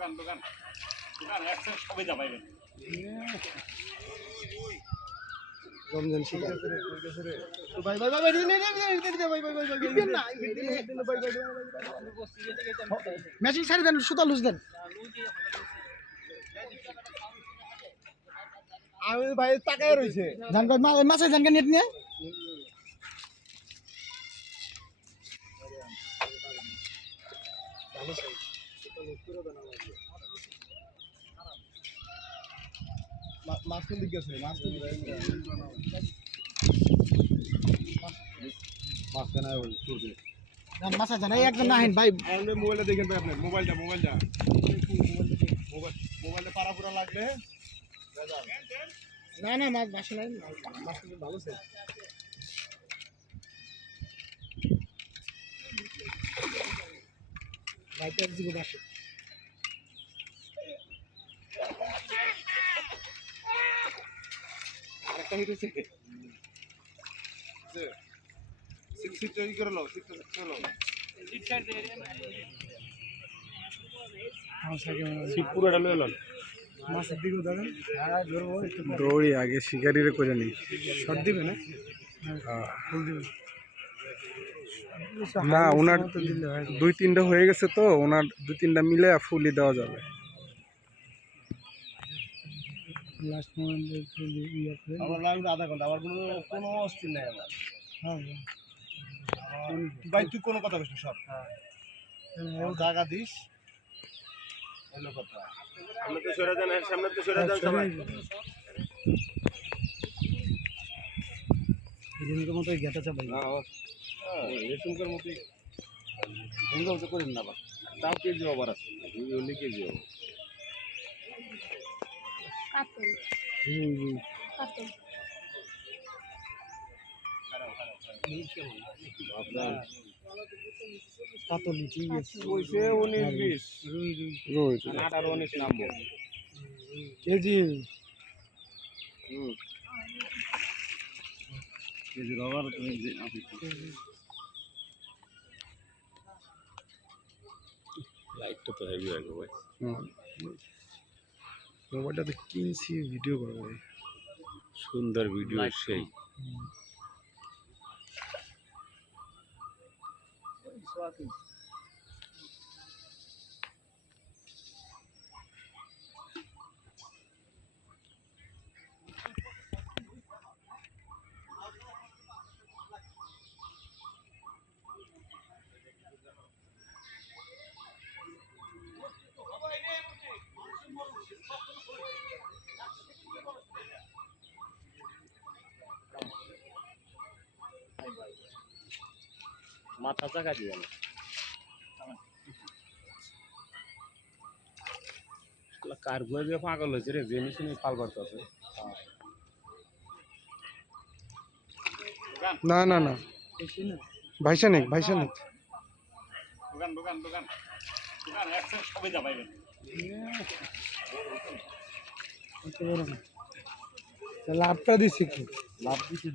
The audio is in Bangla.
দোকান দোকান দোকান একসাথে সবাই যা পাইবেন রমজান শিকার ভাই ভাই ভাই ভাই ভাই ম্যাচিং সারি দেন সুতা লুজ দেন আমি ভাই তাকায় রইছে জান ভাই মাছে জানকা নেট নিয়ে মাছ কোন দিকে আছে মাছ কোন দিকে মাছ কেন ওই চলবে জান মাছে জান এই একজন নাহিন ভাই আপনি মোবাইলটা দেখেন ভাই আপনি মোবাইলটা মোবাইলটা পারা পুরা লাগলে না না মাছ বাসে নাই মাছ ভালো আছে ভাই তো জীবন বাসে আরেকটা হইতেছে সিট তৈরি করে নাও সিট করে নাও সিট পুরোটা লয়ে লন মাছের দিকে দেখেন হ্যাঁ ধরবো একটু দৌড়ি আগে শিকারিরে করে নি শট দিবে না ফুল দিবে না ওনার দুই তিনটা হয়ে গেছে তো ওনার দুই তিনটা মিলে ফুলি দেওয়া যাবে লাস্ট মোমেন্টে ইয়ে করে আমার লাগবে আধা ঘন্টা আমার কোনো অস্থির নাই আমার হ্যাঁ ভাই তুই কোনো কথা বলিস সব হ্যাঁ জায়গা দিস এলো কথা সামনে তো সরে যান সামনে তো সরে যান সবাই এদিনকে মতো গেটা চাপাই রেশনকার মতোই ভেঙ্গাও তো করেন না আবার তাও কেজি ওভার আছে ওই কেজি ওভার কাতলি ঠিক আছে কইছে 19-20 রোজ 18-19 নামবো কেজি কেজি ওভার তুমি লাইটটা তো হেভি হয়ে গেল মোবাইলটাতে কিনছি ভিডিও করবো সুন্দর ভিডিও সেই মাথা চাকা দিয়ে না কার গুয়ে দিয়ে পাগল হয়েছে রে জেনি শুনি ফাল করতেছে না না না ভাইসানিক দোকান দোকান দোকান দোকান একসাথে সবাই যা পাইবেন লাভটা দিছি কি লাভ দিচ্ছে